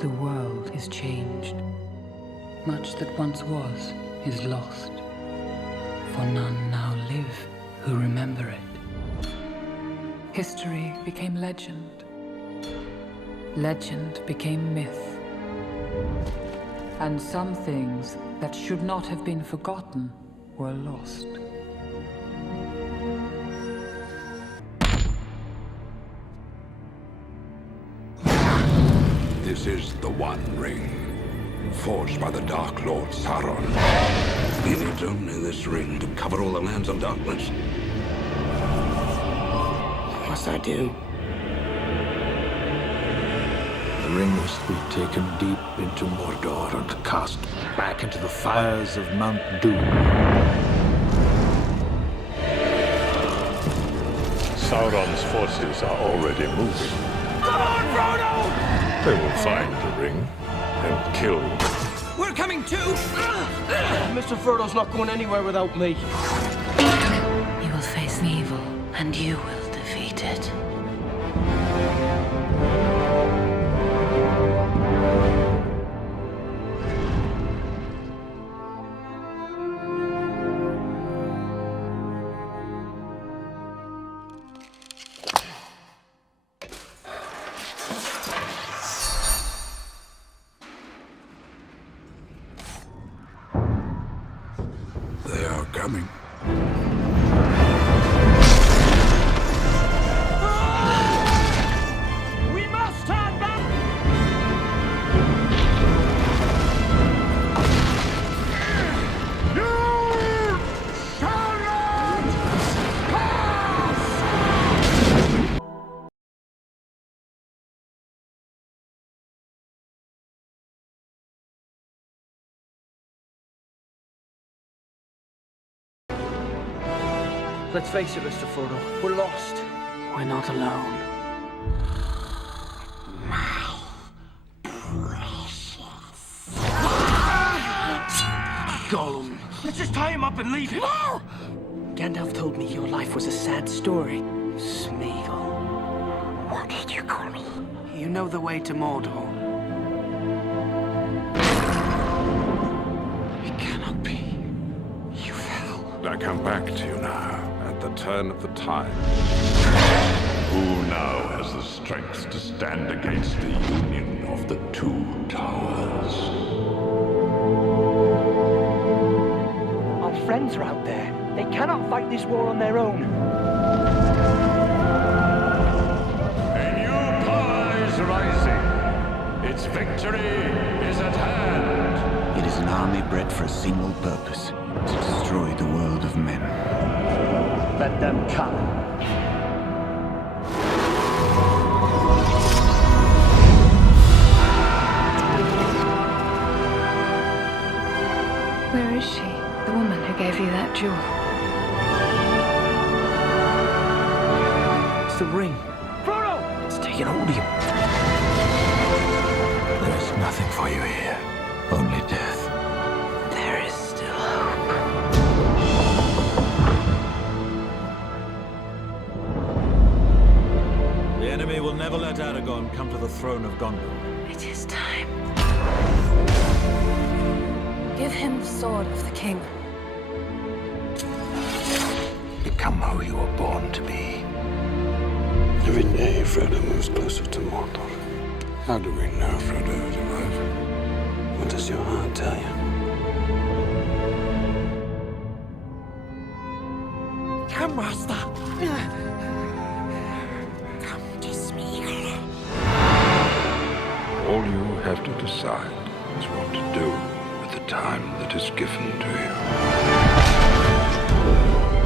The world is changed. Much that once was is lost, for none now live who remember it. History became legend. Legend became myth. And some things that should not have been forgotten were lost. This is the One Ring, forged by the Dark Lord Sauron. He needs only this ring to cover all the lands of darkness. What must I do? The ring must be taken deep into Mordor and cast back into the fires of Mount Doom. Sauron's forces are already moving. Come on, Frodo! They will find the ring and kill me. We're coming too! Mr. Frodo's not going anywhere without me. You will face the evil, and you will defeat it. They are coming. We must turn back! You shall not pass! Let's face it, Mr. Frodo. We're lost. We're not alone. Gollum. Let's just tie him up and leave him. No! Gandalf told me your life was a sad story. Smeagol. What did you call me? You know the way to Mordor. It cannot be. You fell. I come back to you now, at the turn of the tide. Who now has the strength to stand against the union of the two towers? Our friends are out there. They cannot fight this war on their own. A new power is rising. Its victory is at hand. It is an army bred for a single purpose, to destroy the world of men. Let them come. Where is she? The woman who gave you that jewel? It's the ring. Frodo! It's taking hold of you. There is nothing for you here, only death. There is still hope. The enemy will never let Aragorn come to the throne of Gondor. It is time. Give him the sword of the king. Become who you were born to be. Every day, Frodo moves closer to Mordor. How do we know Frodo is alive? What does your heart tell you? Come, Master. Come to Smeagol. All you have to decide is what to do with the time that is given to you.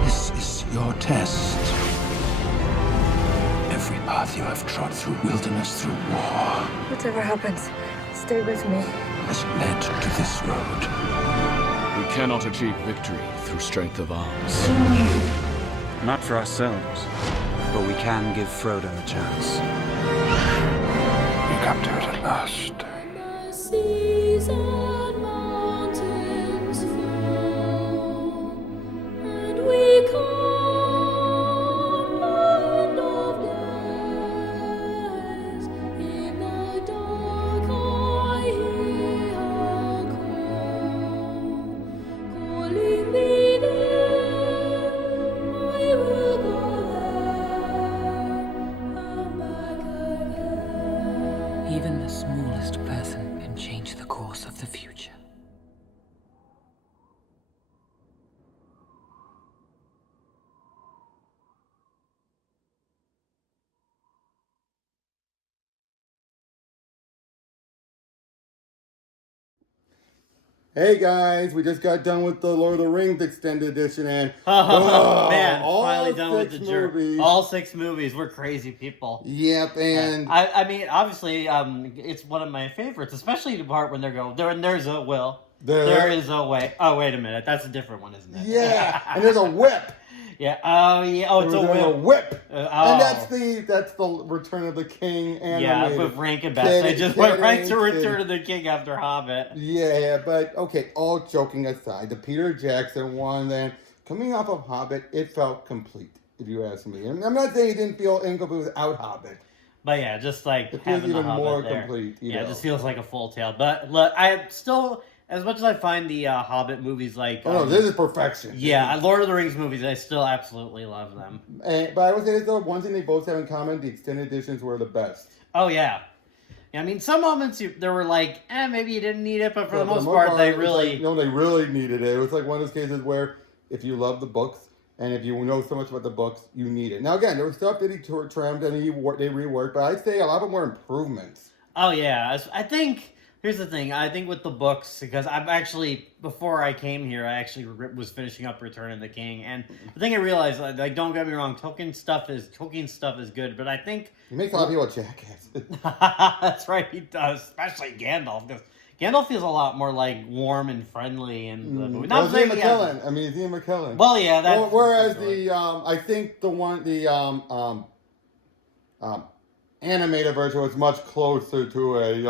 This is your test. Every path you have trod through wilderness, through war, Whatever happens, stay with me. has led to this road. We cannot achieve victory through strength of arms. Not for ourselves, but we can give Frodo a chance. You come to it at last. course of the future. Hey guys, we just got done with the Lord of the Rings extended edition, and man, all finally done with the movies. All 6 movies. We're crazy people. Yep, and I mean, obviously, it's one of my favorites, especially the part when there's a will. There is a way. Oh, wait a minute, that's a different one, isn't it? Yeah, and there's a whip. Yeah. Oh, yeah. Oh, it's a whip. A whip. And that's the Return of the King animated. Yeah, with Rankin Bass. They just went right to Return of the King after Hobbit. Yeah, but okay. All joking aside, the Peter Jackson one, then coming off of Hobbit, it felt complete. If you ask me, and I'm not saying it didn't feel incomplete without Hobbit. But yeah, just like it feels having even the Hobbit more there. complete. It just feels like a full tale. But look, I still. As much as I find the Hobbit movies like... no, this is perfection. Yeah, Lord of the Rings movies, I still absolutely love them. But I would say the one thing they both have in common, the extended editions were the best. Oh, yeah. I mean, some moments there were like, maybe you didn't need it, but for the most part, they really... Like, no, they really needed it. It was like one of those cases where if you love the books, and if you know so much about the books, you need it. Now, again, there was stuff that he trimmed and they reworked, but I'd say a lot of them were improvements. Oh, yeah. I think... Here's the thing, I think with the books, because I've actually, before I came here, I actually was finishing up Return of the King, and the thing I realized, like, don't get me wrong, Tolkien stuff is good, but I think... He makes a lot of people jackasses. That's right, he does, especially Gandalf, because Gandalf feels a lot more, like, warm and friendly in the movie. Well, Ian McKellen. I mean, it's Ian McKellen. Well, yeah, that's... Whereas I think the animated version was much closer to a, he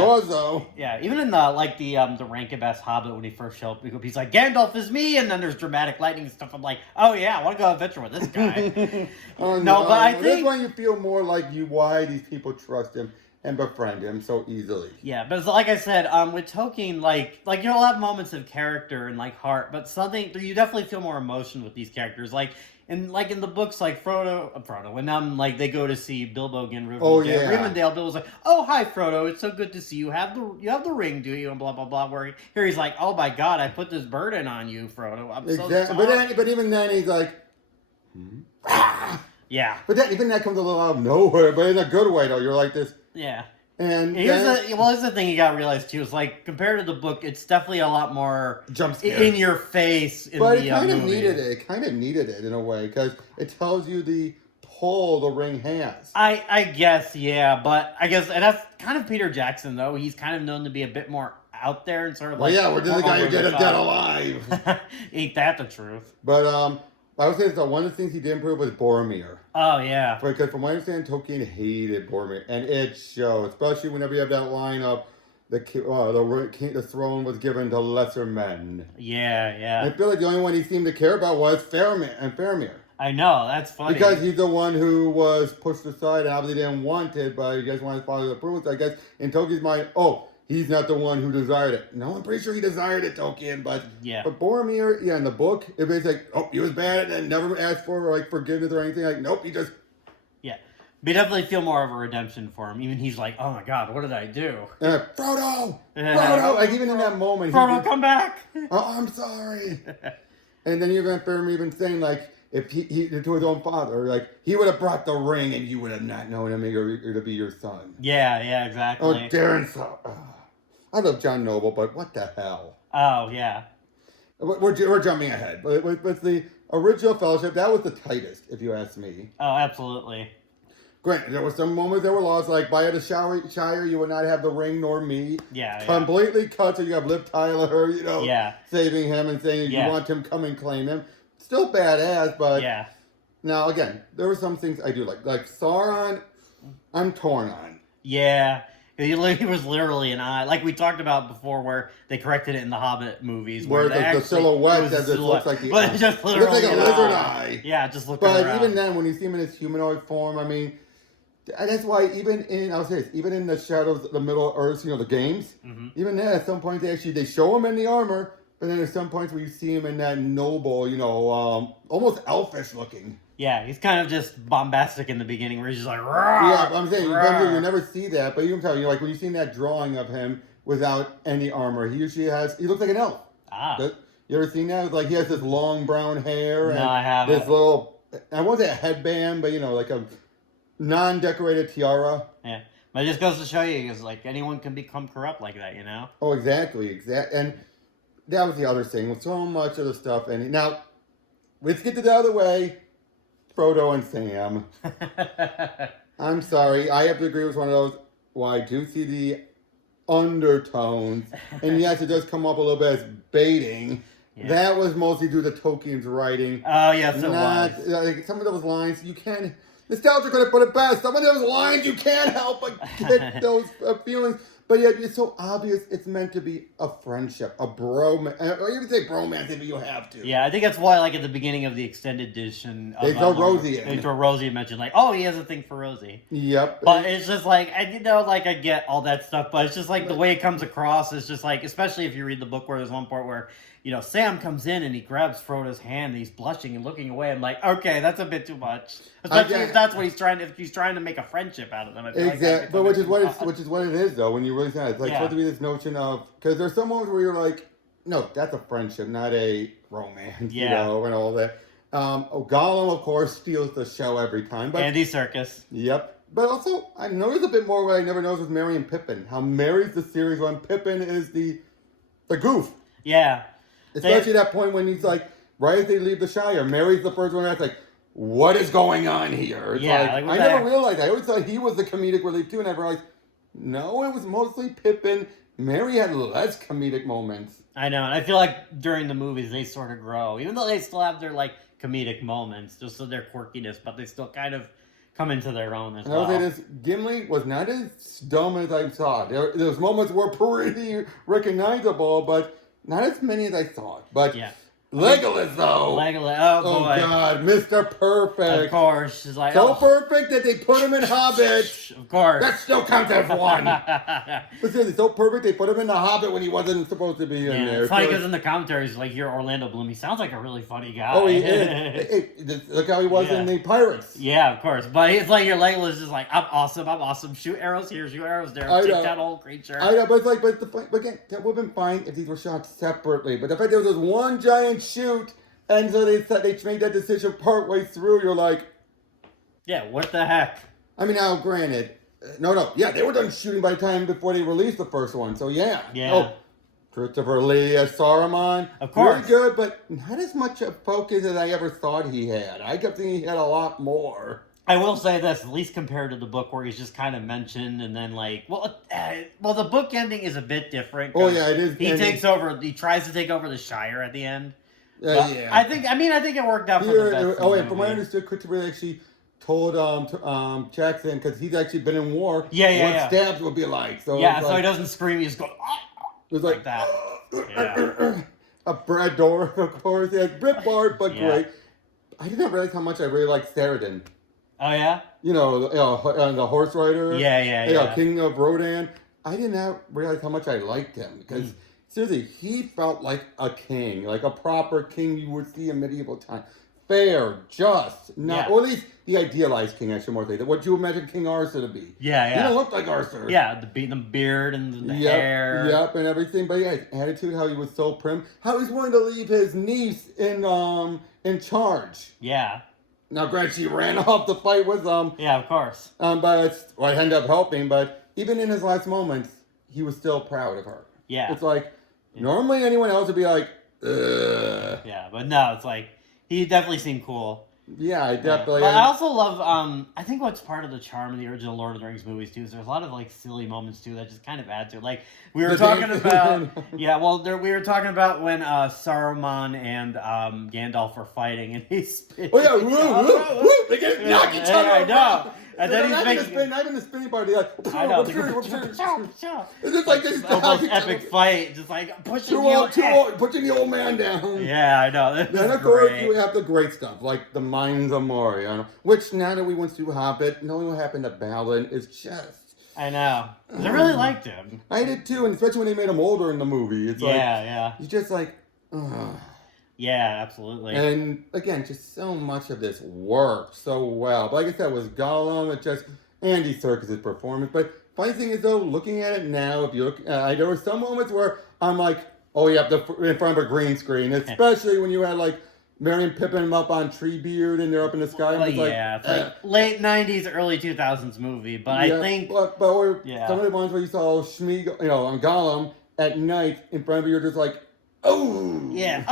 was though. Yeah, even in the Rankin Bass Hobbit when he first showed up, he's like, Gandalf is me, and then there's dramatic lightning and stuff. I'm like, oh yeah, I want to go adventure with this guy. But I think that's why you feel more like why these people trust him and befriend him so easily. Yeah, but it's like I said, with Tolkien, like you'll have moments of character and like heart, but you definitely feel more emotion with these characters, like. And like in the books, like Frodo, when like they go to see Bilbo again, Rivendell, Bilbo's like, "Oh, hi, Frodo. It's so good to see you. Have the ring, do you?" And blah blah blah. Where here he's like, "Oh my God, I put this burden on you, Frodo. I'm so sorry." But even then, he's like, yeah. But even that comes a little out of nowhere, but in a good way though. You're like this. Yeah. And here's the thing you gotta realize too is like compared to the book, it's definitely a lot more jump scare in your face. But it kind of needed it. It kind of needed it in a way because it tells you the pull the ring has. I guess but I guess and that's kind of Peter Jackson though. He's kind of known to be a bit more out there and sort of like. Well, yeah, we're just the guy who did it dead alive. Ain't that the truth? But I would say that one of the things he did improve was Boromir. Oh, yeah. Because from what I understand, Tolkien hated Boromir. And it shows, especially whenever you have that line of the throne was given to lesser men. Yeah, yeah. And I feel like the only one he seemed to care about was Faramir. I know, that's funny. Because he's the one who was pushed aside and obviously didn't want it, but he just wanted his father's approval. So I guess in Tolkien's mind, he's not the one who desired it. No, I'm pretty sure he desired it, Tolkien, but Boromir, in the book, it was like, he was bad and never asked for like forgiveness or anything. Like, nope, he just. Yeah, but you definitely feel more of a redemption for him. Even he's like, oh my God, what did I do? Frodo, like even in that moment, Frodo, come back. Oh, I'm sorry. And then even Faramir even saying like, if he to his own father, like he would have brought the ring and you would have not known him or to be your son. Yeah, exactly. Oh, Darren, I love John Noble, but what the hell? Oh, yeah. We're jumping ahead. But with the original Fellowship, that was the tightest, if you ask me. Oh, absolutely. Granted, there were some moments that were lost, like by the Shire, you would not have the ring nor me. Yeah. Completely cut, so you have Liv Tyler, saving him and saying you want him come and claim him. Still badass, but yeah. Now, again, there were some things I do like. Like Sauron, I'm torn on. Yeah. He was literally an eye, like we talked about before, where they corrected it in the Hobbit movies, where the silhouette as it looks like but it just literally looks like a lizard eye. Yeah, just looking around. But even then, when you see him in his humanoid form, I mean, that's why even in the Shadows, the Middle Earth, the games, even then at some point they show him in the armor, but then there's some points where you see him in that noble, almost elfish looking. Yeah, he's kind of just bombastic in the beginning, where he's just like, yeah. I'm saying you never see that, but you can tell. Like when you see that drawing of him without any armor, he looks like an elf. You ever seen that? Like he has this long brown hair and I haven't. This little, I won't say a headband, but like a non-decorated tiara. Yeah, but it just goes to show you, because like anyone can become corrupt like that, Oh, exactly. And that was the other thing with so much of the stuff. And now, let's get to the other way. Frodo and Sam. I'm sorry, I have to agree with one of those. Well, I do see the undertones, and yes, it does come up a little bit as baiting. Yeah. That was mostly due to Tolkien's writing. Oh, yes, it was. Like, some of those lines, you can't... Nostalgia could have put it best. Some of those lines, you can't help but get those feelings. But yet, it's so obvious it's meant to be a friendship, a bromance. Or you can say bromance if you have to. Yeah, I think that's why, like, at the beginning of the extended edition... They throw Rosie in. They throw Rosie and mention, like, oh, he has a thing for Rosie. Yep. But it's just like, I get all that stuff, but it's just like the way it comes across is just like, especially if you read the book where there's one part where, Sam comes in and he grabs Frodo's hand and he's blushing and looking away. I'm like, okay, that's a bit too much. Especially if that's what he's trying to, if he's trying to make a friendship out of them. Exactly, but which is what it is though. When you really say it, it's like supposed to be this notion of, because there's some moments where you're like, no, that's a friendship, not a romance, and all that. Gollum, of course, steals the show every time. But Andy Serkis. Yep. But also, I noticed a bit more what I never noticed with Merry and Pippin. How Merry's the series when Pippin is the goof. Yeah. Especially that point when he's like, right as they leave the Shire, Merry's the first one that's like, what is going on here? It's I never realized that. I always thought he was the comedic relief too, and I realized, no, it was mostly Pippin. Merry had less comedic moments. I know, and I feel like during the movies they sort of grow. Even though they still have their, like, comedic moments, just so their quirkiness, but they still kind of come into their own as well. I will say this, Gimli was not as dumb as I thought. Those moments were pretty recognizable, but not as many as I thought. But Legolas, though. Legolas, oh boy. Oh, God, Mr. Perfect. Of course. She's like, so perfect that they put him in Hobbit. Of course. That still counts as one. But seriously, so perfect they put him in the Hobbit when he wasn't supposed to be in there. It's funny because in the commentaries, like, you're Orlando Bloom. He sounds like a really funny guy. Oh, he is. Look how he was in the Pirates. Yeah, of course. But it's like your Legolas is like, I'm awesome. Shoot arrows here, shoot arrows there. Take that whole creature. I know, but it's like, but again, that would have been fine if these were shot separately. But the fact there was this one giant shoot, and so they made that decision partway through, you're like... Yeah, what the heck? I mean, now, granted... they were done shooting by the time before they released the first one, so yeah. Oh, Christopher Lee as Saruman. Of course. Really good, but not as much a focus as I ever thought he had. I kept thinking he had a lot more. I will say this, at least compared to the book where he's just kind of mentioned and then like, the book ending is a bit different. Oh yeah, it is. He tries to take over the Shire at the end. I think it worked out for the best. And from what I understood, Christopher Lee actually told Jackson, because he's actually been in war, what stabs would be like. So so he doesn't scream, he just goes, it was like that. A Brad Dourif, of course. Yeah, Brit Bard, but great. I did not realize how much I really liked Theoden. Oh, yeah? The horse rider. Yeah. King of Rodan. I did not realize how much I liked him, because seriously, he felt like a king, like a proper king you would see in medieval time. Fair, just, or at least the idealized king, I should more say. What you imagine King Arthur to be. He didn't look like Arthur. Yeah, the beard and the hair. Yep, and everything. But his attitude, how he was so prim. How he's willing to leave his niece in charge. Yeah. Now, granted, she ran off the fight with them. Yeah, of course. But I ended up helping. But even in his last moments, he was still proud of her. Yeah. It's like, normally anyone else would be like, ugh. Yeah, but no, it's like, he definitely seemed cool. Yeah, I definitely. But I also love, I think what's part of the charm of the original Lord of the Rings movies, too, is there's a lot of, like, silly moments, too, that just kind of add to it. Like, we were talking about, we were talking about when Saruman and Gandalf were fighting, and he's... Oh, yeah, woo, they get knock each other I know. And then he's making... Not even the spinning part, he's like... I know. It's just like this... Almost epic fight, just like pushing the old man down. Yeah, I know. Then, of course, you have the great stuff, like the Mines of Moria, which, now that we went through Hobbit, knowing what happened to Balin is just... I know. I really liked him. I did, too, and especially when they made him older in the movie. It's like... Yeah. He's just like... Ugh. Yeah, absolutely. And again, just so much of this worked so well. But like I said, with Gollum, it just Andy Serkis' performance. But funny thing is, though, looking at it now, if you look, there were some moments where I'm like, oh yeah, in front of a green screen, especially when you had like Merry and Pippin up on Treebeard and they're up in the sky. Well, it's like late '90s, early 2000s movie. But I think, but some of the ones where you saw Schmiegel, on Gollum at night in front of you, you're just like, oh yeah,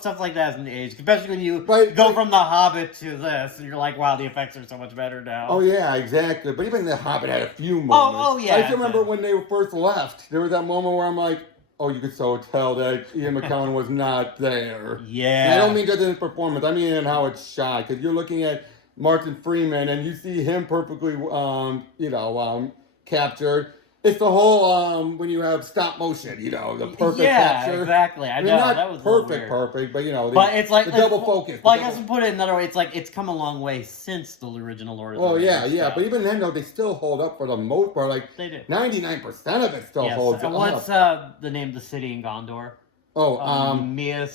stuff like that hasn't aged, especially when you go from The Hobbit to this, and you're like, wow, the effects are so much better now. Oh yeah, exactly. But even The Hobbit had a few moments. Oh yeah. I still remember when they first left. There was that moment where I'm like, oh, you could so tell that Ian McKellen was not there. Yeah. And I don't mean just in his performance. I mean in how it's shot. Because you're looking at Martin Freeman and you see him perfectly, captured. It's the whole when you have stop motion, the perfect capture. Yeah, exactly. I know not that was perfect, but but it's like the double focus. Well, I guess to put it another way, it's like it's come a long way since the original Lord of the Rings. Oh yeah. Stuff. But even then, though, they still hold up for the most part. Like they do. 99% of it still holds up. What's the name of the city in Gondor? Mia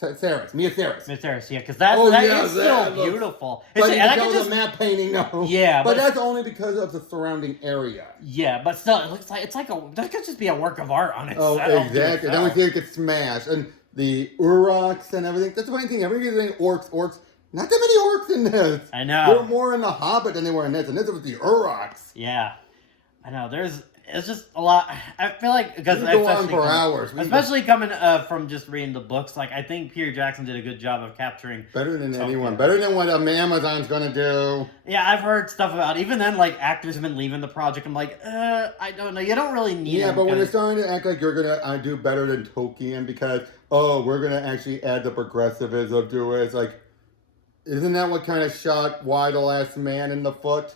Theris, yeah, because that is still beautiful. But you can tell the map painting, though. Yeah, but that's only because of the surrounding area. Yeah, but still, it looks like that could just be a work of art on itself. Oh, exactly. Then we see it get smashed, and the Uruks and everything. That's the funny thing. Everybody's saying orcs. Not that many orcs in this. I know. There were more in The Hobbit than they were in this, and this was the Uruks. Yeah, I know. It's just a lot. I feel like because go on for hours, especially coming from just reading the books. Like I think Peter Jackson did a good job of capturing better than anyone, better than what Amazon's gonna do. Yeah, I've heard stuff about even then. Like actors have been leaving the project. I'm like, I don't know. You don't really need. Yeah, but when they're starting to act like you're gonna do better than Tolkien because we're gonna actually add the progressivism to it. It's like, isn't that what kind of shot Y the Last Man in the foot?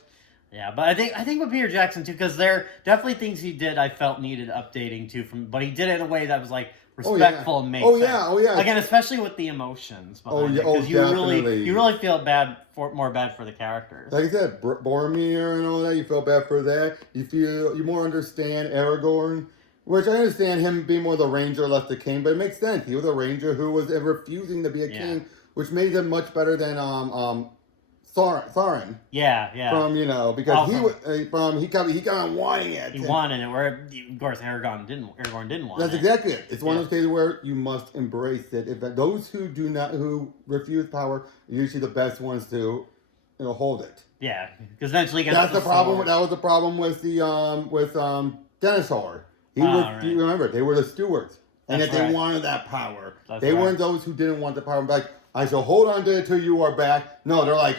Yeah, but I think with Peter Jackson too, because there are definitely things he did I felt needed updating too. But he did it in a way that was like respectful and made sense. Oh yeah. Again, especially with the emotions behind it, because you really feel more bad for the characters. Like I said, Boromir and all that, you feel bad for that. You more understand Aragorn, which I understand him being more the ranger, less the king, but it makes sense. He was a ranger who was refusing to be a king, which made him much better than Sauron. Yeah. From because he got on wanting it. He wanted it, where of course Aragorn didn't want it. That's exactly it. It's one of those cases where you must embrace it. If those who refuse power are usually the best ones to hold it. Yeah, because eventually that's the problem. That was the problem with the Denethor. You remember they were the stewards, and yet they wanted that power. They weren't those who didn't want the power. Like, I shall hold on to it till you are back. No, they're like,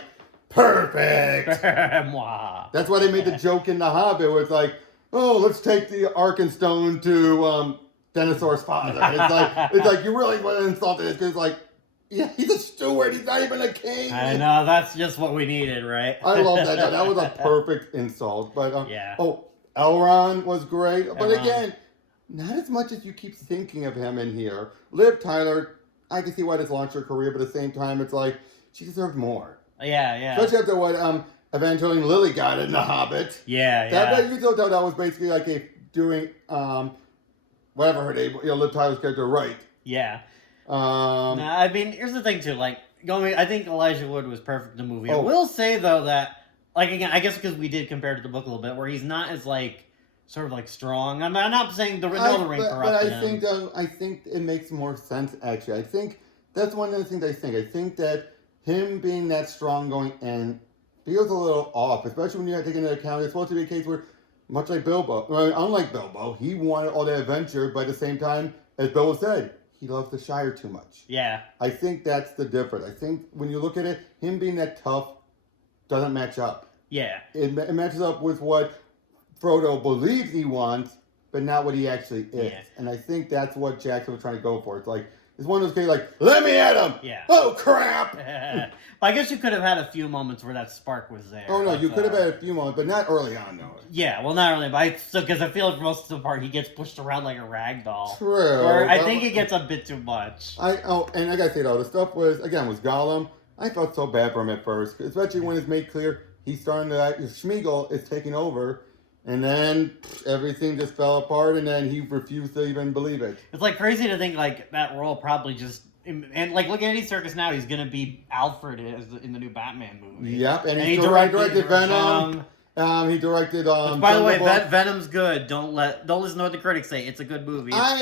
perfect. That's why they made the joke in The Hobbit where it's like, oh, let's take the Arkenstone to Denethor's father. It's like you really want to insult it because it's like, yeah, he's a steward. He's not even a king. I know, that's just what we needed, right? I love that. That was a perfect insult. But Elrond was great. But again, not as much as you keep thinking of him in here. Liv Tyler, I can see why this launched her career, but at the same time, it's like she deserved more. Yeah. Especially after what Evangeline Lilly got in The Hobbit. Yeah. You can tell that was basically like doing whatever her name, Liv Tyler's character, right? Yeah. I mean, here's the thing too. Like I think Elijah Wood was perfect in the movie. I will say though that, like, again, I guess because we did compare to the book a little bit, where he's not as like sort of like strong. I'm not saying the Ring corrupted him. But I think it makes more sense actually. I think that's one of the things I think. I think that him being that strong going in feels a little off, especially when you have to take into account it's supposed to be a case where, much like Bilbo, unlike Bilbo, he wanted all the adventure, but at the same time, as Bilbo said, he loves the Shire too much. Yeah. I think that's the difference. I think when you look at it, him being that tough doesn't match up. Yeah. It matches up with what Frodo believes he wants, but not what he actually is. Yeah. And I think that's what Jackson was trying to go for. It's like, it's one of those cases like, let me at him! Yeah. Oh, crap! But I guess you could have had a few moments where that spark was there. Oh, no, you could have had a few moments, but not early on, though. Yeah, well, not really, but because I feel like for most of the part, he gets pushed around like a rag doll. True. Or I think it gets a bit too much. And I gotta say, though, the stuff was Gollum. I felt so bad for him at first, especially when it's made clear he's starting to Schmiegel is taking over. And then everything just fell apart, and then he refused to even believe it. It's like crazy to think like that role probably just and like look at Andy Serkis now. He's gonna be Alfred in the new Batman movie. Yep, and he directed Venom. He directed. By the way, Venom's good. Don't listen to what the critics say. It's a good movie. I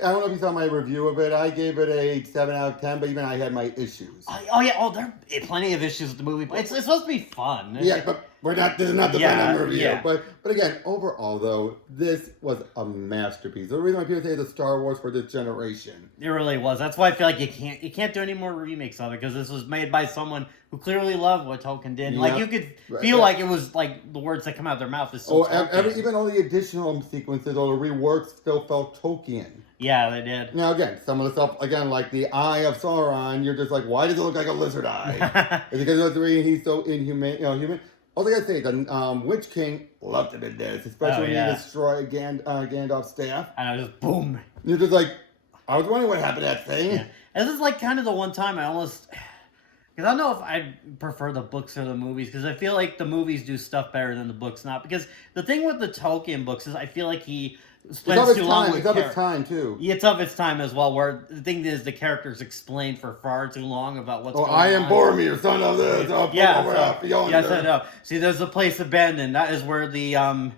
don't know if you saw my review of it. I gave it a 7 out of 10, but even I had my issues. There are plenty of issues with the movie, but it's supposed to be fun. Yeah, but we're not. This is not the Venom review. Yeah. But again, overall though, this was a masterpiece. The reason why people say it's a Star Wars for this generation. It really was. That's why I feel like you can't do any more remakes of it because this was made by someone who clearly loved what Tolkien did. Like you could feel like it was like the words that come out of their mouth is so even all the additional sequences or the reworks still felt Tolkien. Yeah, they did. Now again, some of the stuff like the eye of Sauron, you're just like, why does it look like a lizard eye? It's because of the reason he's so inhumane, human. All I gotta say, the Witch King loved it in this, especially when you destroy Gandalf's staff. And I was just boom. You're just like, I was wondering what happened to that thing. Yeah. And this is like kind of the one time I almost. Because I don't know if I prefer the books or the movies, because I feel like the movies do stuff better than the books not. Because the thing with the Tolkien books is I feel like he spends too long with It's of its time, too. Yeah, it's of its time as well, where the thing is the characters explain for far too long about what's going on. I am Boromir, son of this. Yes, I know. See, there's a place abandoned. That is where the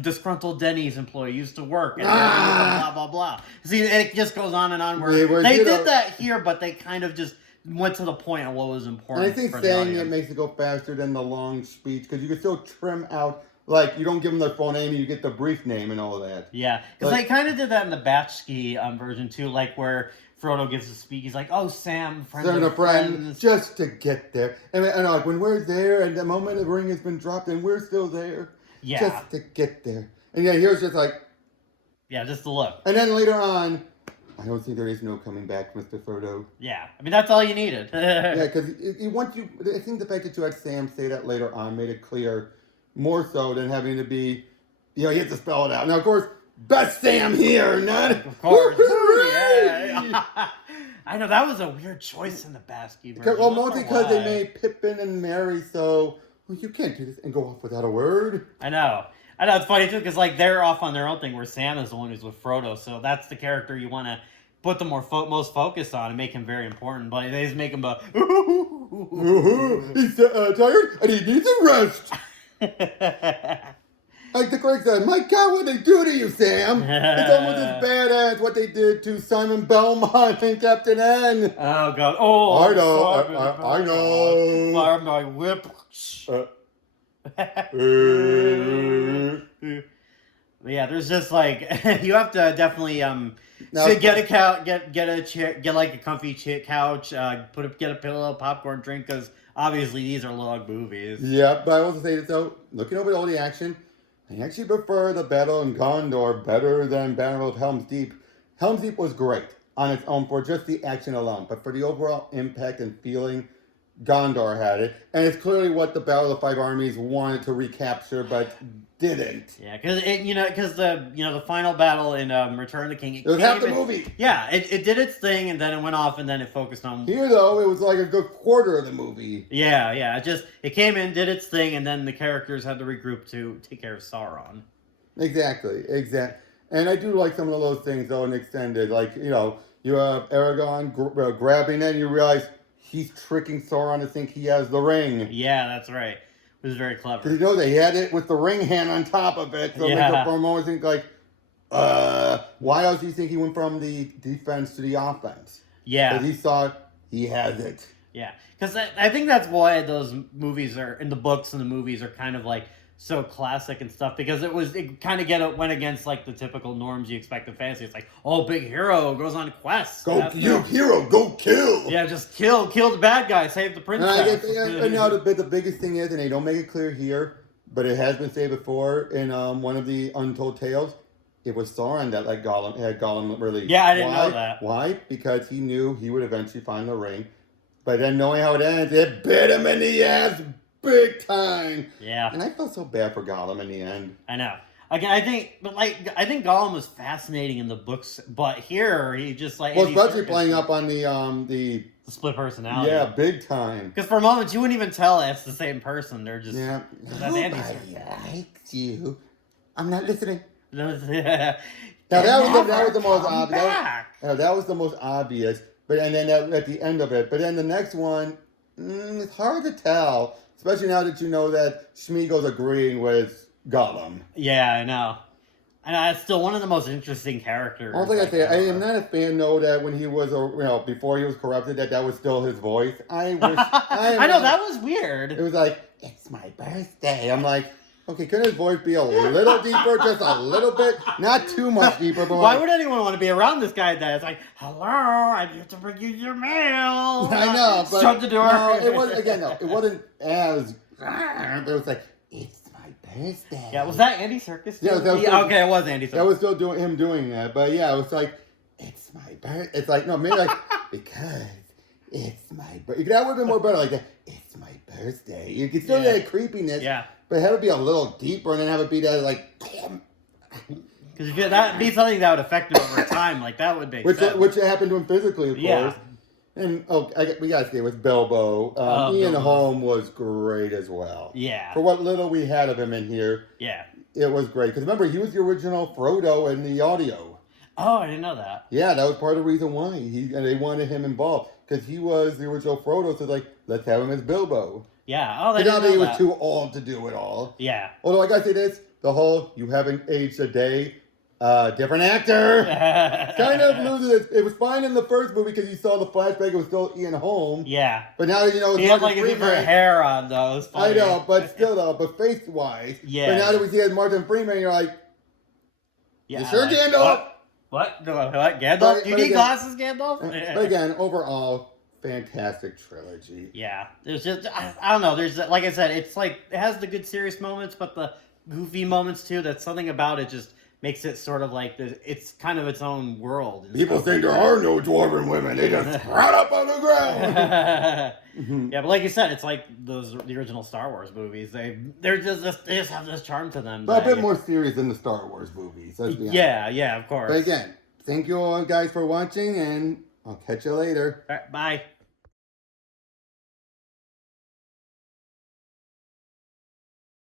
disgruntled Denny's employee used to work. And blah, blah, blah. See, it just goes on and on. Where they did that here, but they kind of just went to the point of what was important. And I think saying it makes it go faster than the long speech, because you can still trim out, like, you don't give them their full name, you get the brief name and all of that. Yeah, because they kind of did that in the Batchkey version too, like where Frodo gives a speak, he's like, "Oh, Sam, friends, just to get there." And like when we're there, and the moment the ring has been dropped, and we're still there, just to get there. And here's just like, just the look. And then later on, I don't think there is no coming back, Mr. Frodo. Yeah, I mean that's all you needed. Because I think the fact that you had Sam say that later on made it clear, more so than having to be, you have to spell it out. Now, of course, best Sam here, not of course. Yeah. I know that was a weird choice in the Batchkey version. Well, mostly because they made Pippin and Merry, so you can't do this and go off without a word. I know it's funny too because like they're off on their own thing where Sam is the one who's with Frodo, so that's the character you want to put the most focus on and make him very important. But they just make him he's tired and he needs a rest. Like the critic said, "My God, what they do to you, Sam? It's almost as bad as what they did to Simon Belmont and Captain N." Oh God! Oh, I know. I know. Fire my whip. Yeah, there's just like you have to definitely get a chair, get like a comfy couch, get a pillow, popcorn, drink, because obviously these are long movies. Yeah, but I will say this though, looking over all the action, I actually prefer the battle in Gondor better than Battle of Helm's Deep. Helm's Deep was great on its own for just the action alone, but for the overall impact and feeling, Gondor had it, and it's clearly what the Battle of the Five Armies wanted to recapture, but didn't. Yeah, because the final battle in Return of the King, it was half the movie. Yeah, it did its thing, and then it went off, and then it focused on. Here, though, it was like a good quarter of the movie. Yeah, it came in, did its thing, and then the characters had to regroup to take care of Sauron. Exactly. And I do like some of those things though, in extended, like you have Aragorn grabbing it, and you realize he's tricking Sauron to think he has the ring. Yeah, that's right. It was very clever. Because they had it with the ring hand on top of it. So for a moment think like, why else do you think he went from the defense to the offense? Yeah. Because he thought he has it. Yeah. Because I think that's why those movies are, in the books and the movies are kind of like so classic and stuff, because it kind of went against like the typical norms you expect in fantasy. It's like, oh, big hero goes on quests. Hero, go kill. Yeah, just kill the bad guy, save the princess. And now the biggest thing is, and they don't make it clear here, but it has been said before in one of the Untold Tales, it was Sauron that had Gollum released. Yeah, I didn't know that. Why? Because he knew he would eventually find the ring, but then knowing how it ends, it bit him in the ass big time. Yeah. And I felt so bad for Gollum in the end. I know. Again, I think Gollum was fascinating in the books, but here he just like well, especially playing up on the split personality. Yeah, big time. Because for a moment you wouldn't even tell it's the same person. They're just Nobody likes you. I'm not listening. Now that was the most obvious. That was the most obvious. But and then at the end of it. But then the next one, it's hard to tell, especially now that you know that Smeagol's agreeing with Gollum. Yeah, I know. And it's still one of the most interesting characters. One thing I say, I am not a fan though that when he was, before he was corrupted, that was still his voice. I wish. I know that was weird. It was like, it's my birthday. I'm like, okay, couldn't his voice be a little deeper, just a little bit, not too much deeper? But why would anyone want to be around this guy? That's like, hello, I need to bring you your mail. I know, but shut the door. No, it wasn't. Again, no, it wasn't as. But it was like, it's birthday. Yeah, was that Andy Serkis? Yeah, okay, it was Andy Serkis. That was still him doing that, but yeah, it was like, it's my birthday. It's like, no, maybe like, because it's my birthday. That would have been more better, like that. It's my birthday. You could still get that creepiness, but have it be a little deeper, and then have it be that like. Because if that'd be something that would affect him over time, like that would make sense. Which happened to him physically, of course. And we gotta stay with Bilbo. Ian Holm was great as well. Yeah. For what little we had of him in here. Yeah. It was great. Because remember, he was the original Frodo in the audio. Oh, I didn't know that. Yeah, that was part of the reason why. They wanted him involved. Because he was the original Frodo, so like, let's have him as Bilbo. Yeah. Oh, they didn't know that. He was too old to do it all. Yeah. Although I gotta say this, the whole, you haven't aged a day. Different actor. Kind of loses it. It was fine in the first movie because you saw the flashback. It was still Ian Holm. Yeah. But now that you know it's he had like a different hair on those. I know, but still though, but face wise. Yeah. But now that we see it as Martin Freeman, you're like, yeah, you sure, Gandalf? What? Gandalf? You need glasses, Gandalf? But again, overall, fantastic trilogy. Yeah. There's just I don't know. There's like I said, it's like it has the good serious moments, but the goofy moments too. That's something about it just makes it sort of like it's kind of its own world. People think there are no dwarven women; they just sprout up on the ground. Yeah, but like you said, it's like the original Star Wars movies. They just have this charm to them. But a bit more serious than the Star Wars movies. Let's be honest. Yeah, of course. But again, thank you all guys for watching, and I'll catch you later. All right, bye.